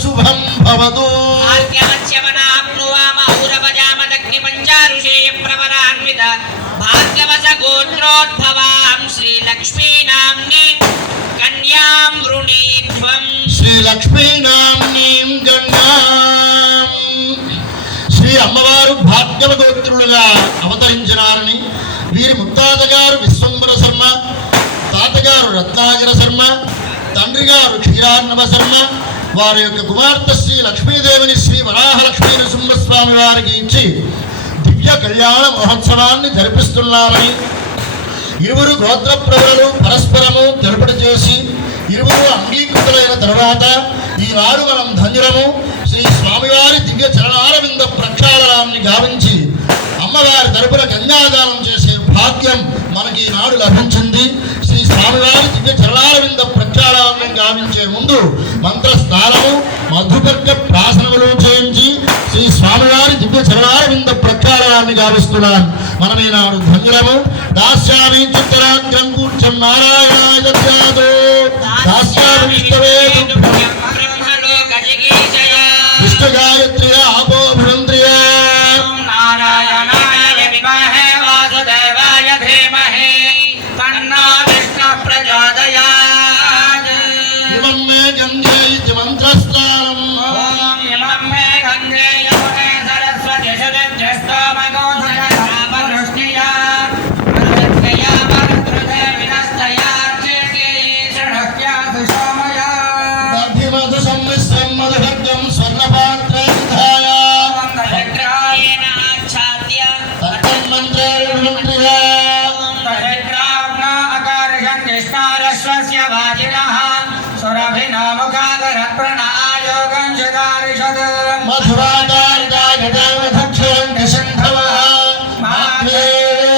శుభం భవతు గోత్రోద్భవాం శ్రీలక్ష్మీనామ్ని కన్యాం వృణీత్వం శ్రీలక్ష్మీనామ్నీం కన్యాం శ్రీ అమ్మవారు భాగ్యవ గోత్రులుగా అవతరించినారని వీరి ముత్తాత గారు విశ్వంబర శర్మ, తాతగారు రత్నాకర శర్మ, తండ్రి గారు క్షీరార్ణవ శర్మ, వారి యొక్క కుమార్తె శ్రీ లక్ష్మీదేవిని శ్రీ వరాహలక్ష్మీ నృసింహస్వామి వారికి ఇచ్చి దివ్య కళ్యాణ మహోత్సవాన్ని జరిపిస్తున్నారని ఇరువురు గోత్ర ప్రజలు పరస్పరము తెలుపడి చేసి ఇరువురు అంగీకృతులైన తర్వాత ఈనాడు మనం ధన్యులము శ్రీ స్వామివారి దివ్య చరణారవింద ప్రక్షాళనాన్ని గావించి అమ్మవారి తరపున కన్యాదానం చేసే భాగ్యం మనకి ఈనాడు లభించింది. శ్రీ స్వామివారి దివ్య చరణారవింద ప్రక్షాళనాన్ని గావించే ముందు మంత్రస్నానము మధుపర్క ప్రాసనములు చేయించి శ్రీ స్వామివారి దివ్య చరణారవింద ప్రక్షాళనాన్ని గావిస్తున్నాను. మనం ఈనాడు ధన్యులము. దాస్యామి చిత్తరాగ్రం కూర్చం నారాయణాయ దద్యాదో దాస్యామి విష్ణవే విష్ణు గాయత్రియ ఆపో భృంద్రియ నారాయణాయ విద్మహే వాసుదేవాయ ధీమహి తన్నో విష్ణుః ప్రచోదయాత్. ఇమం మే గంగే ఇతి మంత్రస్నానం ఓం ఇమం మే గంగే యమునే సరస్వతి శుద్ధస్తోమగోధయ శాపవృష్ణియా వరుణ్యయా వరుణృతే వినస్తయా చేకే శృణక్యాసు సోమయా దధిమధు సమ్మిశ్రం మధుభర్గం స్వర్ణపాత్రే విధాయ చక్రాయేణ ఆచ్ఛాద్య తన్మంత్రేణ భృంద్రియ తద్రావ్నా అకార్షం కృష్ణారశ్వస్య వాజినః సురభినాముఖాదర ప్రణాయోగం శకారిషద్ మధురాదారిదాయ దేవదక్షరం నిషంధవః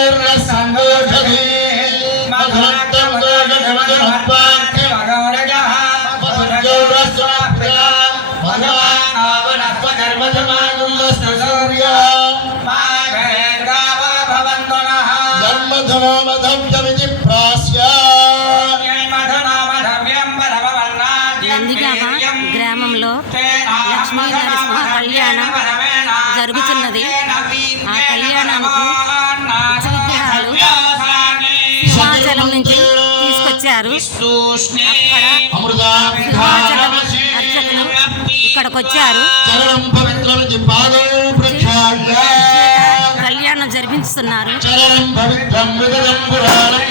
మాధేర్రసంగోషధి మధురంతం దోషధమధుమపార్థి మగౌరజః మధురజోరస్వప్రియ మధుమానావనస్వధర్మధమానుమస్తు సూర్య మాఘేర్గావో భవంతు నః ధర్మధనోమధవ్యమితి ప్రాస్య మధునామధవ్యం నందిగామ గ్రామంలో లక్ష్మీ నరసింహ కళ్యాణం జరుగుతున్నది. ఆ కళ్యాణానికి విగ్రహాలు సింహాచలం నుంచి తీసుకొచ్చారు. సింహాచలం అర్చకులు ఇక్కడికి వచ్చారు. చరణం పవిత్రమితి పాదౌ ప్రఖ్యాళ్య కళ్యాణం జరిపిస్తున్నారు. చరణం పవిత్రం విదరం పురాణం